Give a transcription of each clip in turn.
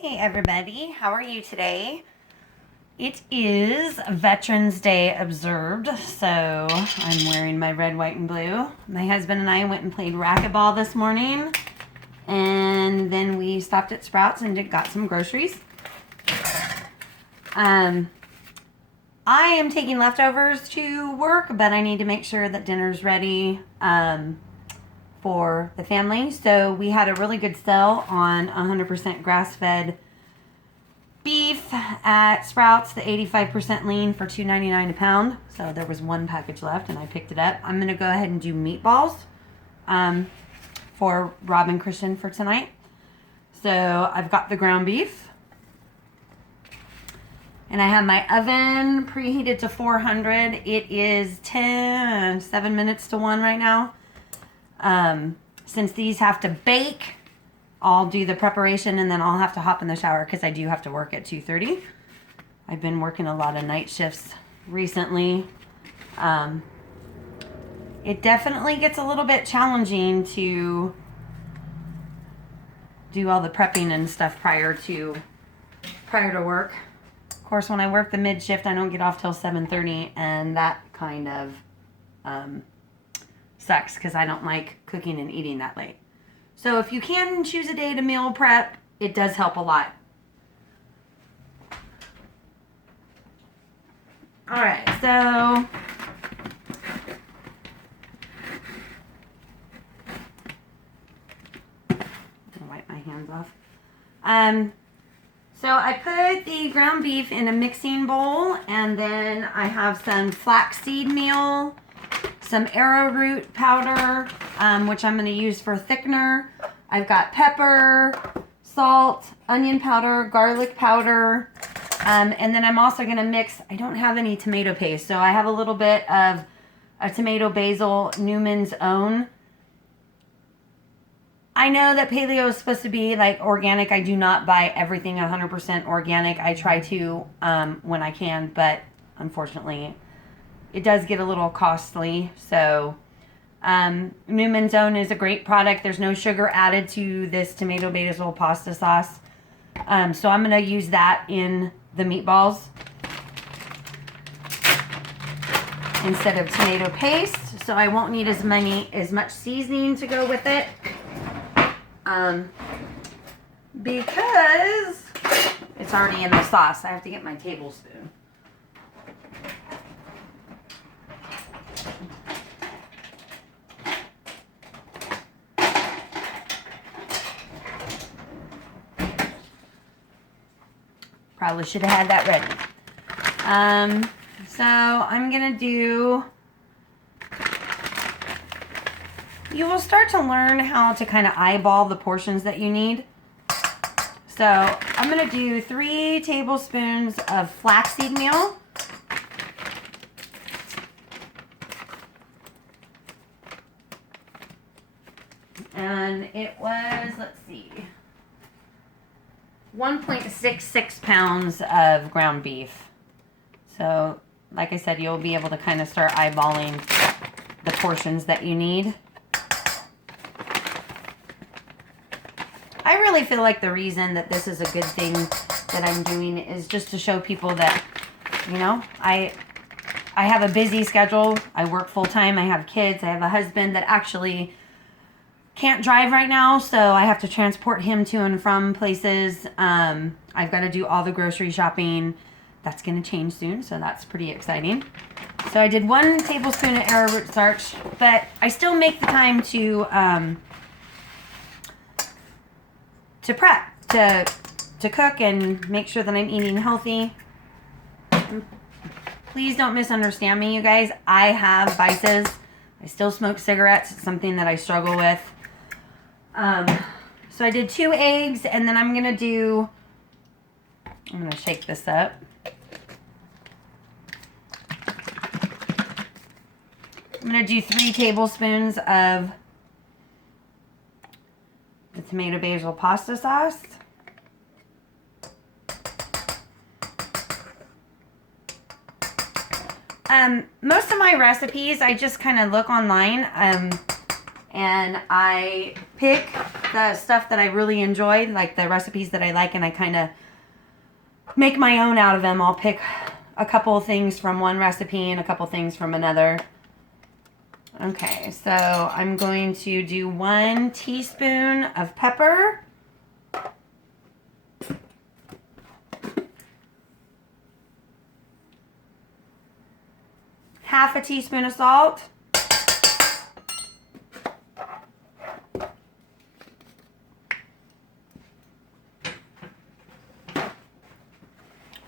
Hey everybody, how are you today? It is Veterans Day observed, so I'm wearing my red, white, and blue. My husband and I went and played racquetball this morning, and then we stopped at Sprouts and got some groceries. I am taking leftovers to work, but I need to make sure that dinner's ready for the family. So we had a really good sale on 100% grass-fed beef at Sprouts, the 85% lean for $2.99 a pound. So there was one package left and I picked it up. I'm going to go ahead and do meatballs for Rob and Christian for tonight. So I've got the ground beef. And I have my oven preheated to 400. It is 7 minutes to 1 right now. Since these have to bake, I'll do the preparation and then I'll have to hop in the shower because I do have to work at 2:30. I've been working a lot of night shifts recently. It definitely gets a little bit challenging to do all the prepping and stuff prior to work. Of course, when I work the mid shift, I don't get off till 7:30, and that kind of sucks because I don't like cooking and eating that late. So if you can choose a day to meal prep, it does help a lot. All right, so I'm gonna wipe my hands off. So I put the ground beef in a mixing bowl, and then I have some flaxseed meal, some arrowroot powder, which I'm going to use for thickener. I've got pepper, salt, onion powder, garlic powder, and then I'm also going to mix, I don't have any tomato paste, so I have a little bit of a tomato basil Newman's Own. I know that paleo is supposed to be like organic. I do not buy everything 100% organic. I try to when I can, but unfortunately it does get a little costly. So Newman's Own is a great product. There's no sugar added to this tomato basil pasta sauce. So I'm going to use that in the meatballs instead of tomato paste. So I won't need as much seasoning to go with it. Because it's already in the sauce. I have to get my tablespoon. Probably should have had that ready. So I'm gonna do, you will start to learn how to kind of eyeball the portions that you need. So I'm going to do 3 tablespoons of flaxseed meal. And it was, let's see, 1.66 pounds of ground beef. So like I said, you'll be able to kind of start eyeballing the portions that you need. I really feel like the reason that this is a good thing that I'm doing is just to show people that, you know, I have a busy schedule. I work full time. I have kids. I have a husband that actually can't drive right now, so I have to transport him to and from places. I've got to do all the grocery shopping. That's going to change soon, so that's pretty exciting. So I did 1 tablespoon of arrowroot starch, but I still make the time to prep, to cook and make sure that I'm eating healthy. Please don't misunderstand me, you guys. I have vices. I still smoke cigarettes. It's something that I struggle with. So I did 2 eggs, and then I'm going to shake this up. I'm going to do 3 tablespoons of the tomato basil pasta sauce. Most of my recipes, I just kind of look online and I pick the stuff that I really enjoy, like the recipes that I like, and I kind of make my own out of them. I'll pick a couple of things from one recipe and a couple things from another. Okay, so I'm going to do 1 teaspoon of pepper. Half a teaspoon of salt.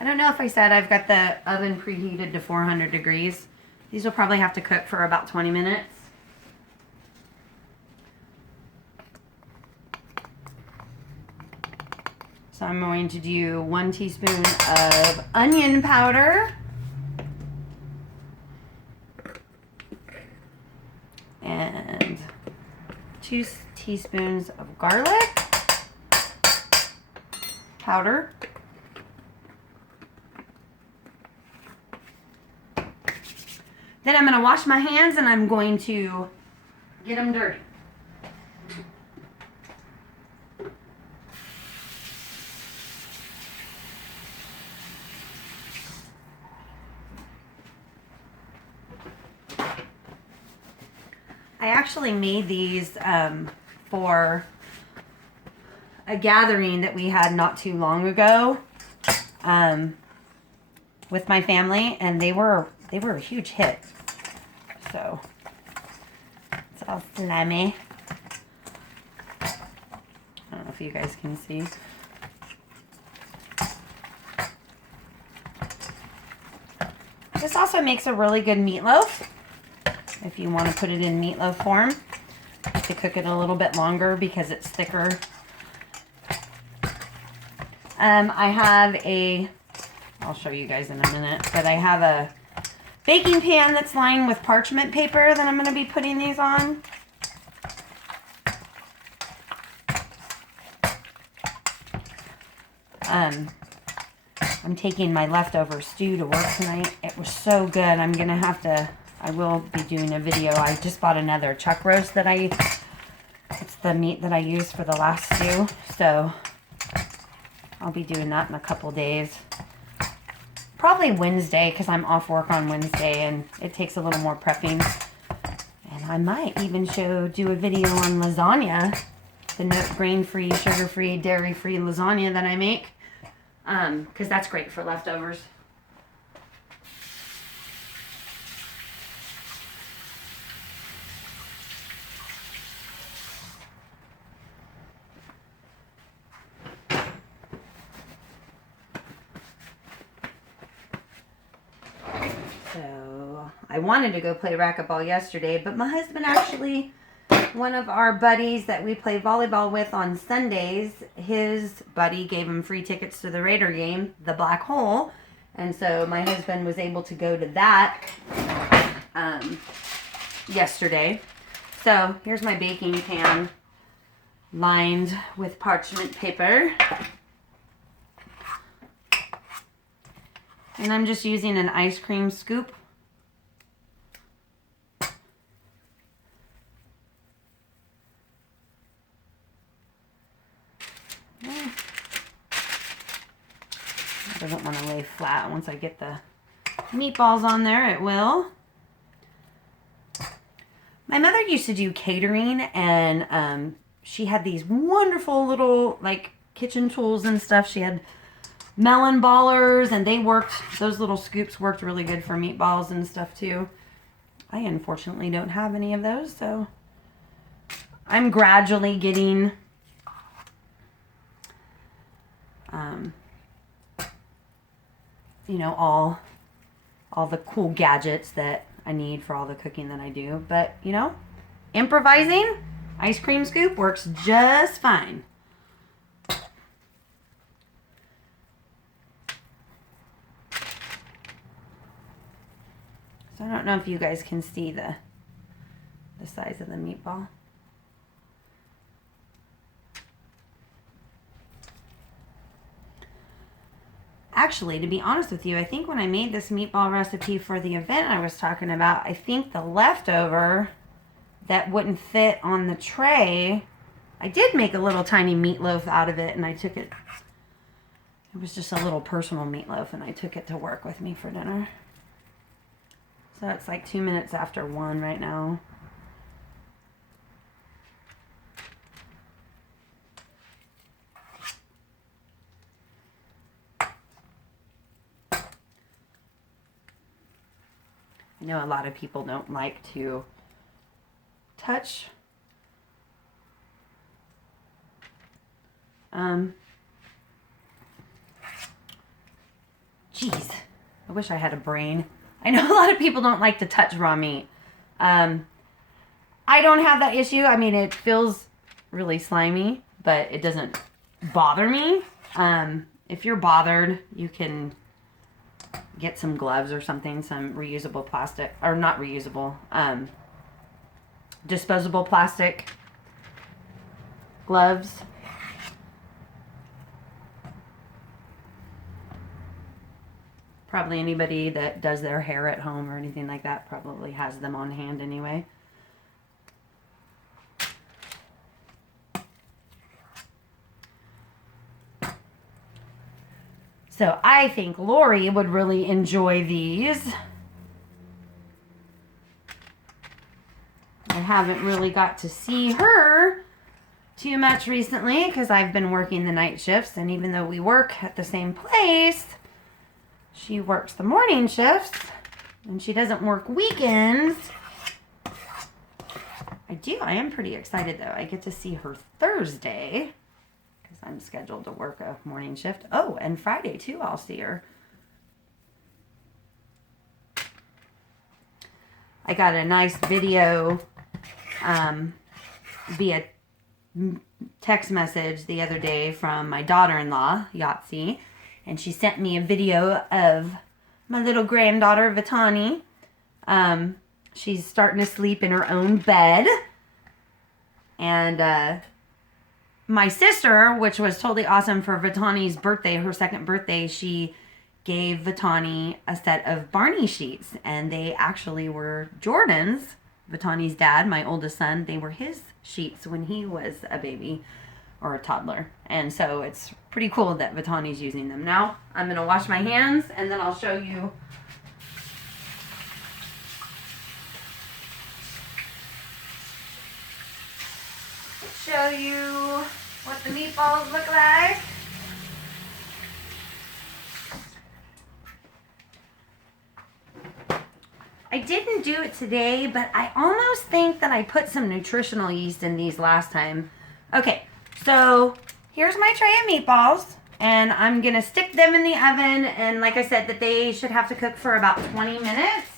I don't know if I said I've got the oven preheated to 400 degrees. These will probably have to cook for about 20 minutes. So I'm going to do 1 teaspoon of onion powder. And 2 teaspoons of garlic powder. Then I'm going to wash my hands and I'm going to get them dirty. I actually made these for a gathering that we had not too long ago with my family, and they were a huge hit. So it's all slimy. I don't know if you guys can see. This also makes a really good meatloaf. If you want to put it in meatloaf form, to cook it a little bit longer because it's thicker. I have I'll show you guys in a minute, but I have a baking pan that's lined with parchment paper that I'm going to be putting these on. I'm taking my leftover stew to work tonight. It was so good. I will be doing a video. I just bought another chuck roast it's the meat that I used for the last stew. So I'll be doing that in a couple days. Probably Wednesday, because I'm off work on Wednesday and it takes a little more prepping. And I might even do a video on lasagna, the grain-free, sugar-free, dairy-free lasagna that I make, because that's great for leftovers. So I wanted to go play racquetball yesterday, but my husband actually, one of our buddies that we play volleyball with on Sundays, his buddy gave him free tickets to the Raider game, the Black Hole. And so my husband was able to go to that yesterday. So here's my baking pan lined with parchment paper. And I'm just using an ice cream scoop. It doesn't want to lay flat. Once I get the meatballs on there, it will. My mother used to do catering, and she had these wonderful little kitchen tools and stuff. She had melon ballers, and those little scoops worked really good for meatballs and stuff too. I unfortunately don't have any of those, so I'm gradually getting all the cool gadgets that I need for all the cooking that I do. But improvising ice cream scoop works just fine. So I don't know if you guys can see the size of the meatball. Actually, to be honest with you, I think when I made this meatball recipe for the event I was talking about, I think the leftover that wouldn't fit on the tray I did make a little tiny meatloaf out of it, and I took it. It was just a little personal meatloaf, and I took it to work with me for dinner. So it's like 2 minutes after 1 right now. I know a lot of people don't like to touch Jeez, I wish I had a brain. I know a lot of people don't like to touch raw meat. I don't have that issue. I mean, it feels really slimy, but it doesn't bother me. If you're bothered, you can get some gloves or something, some reusable plastic, or not reusable, disposable plastic gloves. Probably anybody that does their hair at home or anything like that probably has them on hand anyway. So I think Lori would really enjoy these. I haven't really got to see her too much recently because I've been working the night shifts, and even though we work at the same place, she works the morning shifts and she doesn't work weekends. I am pretty excited though. I get to see her Thursday because I'm scheduled to work a morning shift. Oh, and Friday too, I'll see her. I got a nice video via text message the other day from my daughter-in-law, Yahtzee, and she sent me a video of my little granddaughter, Vitani. She's starting to sleep in her own bed. And my sister, which was totally awesome for Vitani's birthday, her second birthday, she gave Vitani a set of Barney sheets. And they actually were Jordan's, Vitani's dad, my oldest son. They were his sheets when he was a baby or a toddler. And so it's pretty cool that Vitani's using them. Now I'm going to wash my hands and then I'll show you what the meatballs look like. I didn't do it today, but I almost think that I put some nutritional yeast in these last time. Okay, so here's my tray of meatballs, and I'm going to stick them in the oven, and like I said, that they should have to cook for about 20 minutes.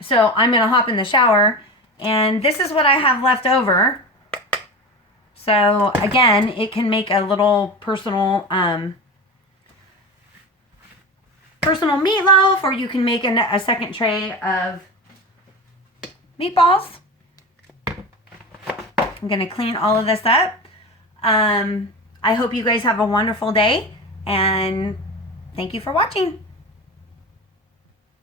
So I'm going to hop in the shower, and this is what I have left over. So again, it can make a little personal meatloaf, or you can make a second tray of meatballs. I'm going to clean all of this up. I hope you guys have a wonderful day, and thank you for watching.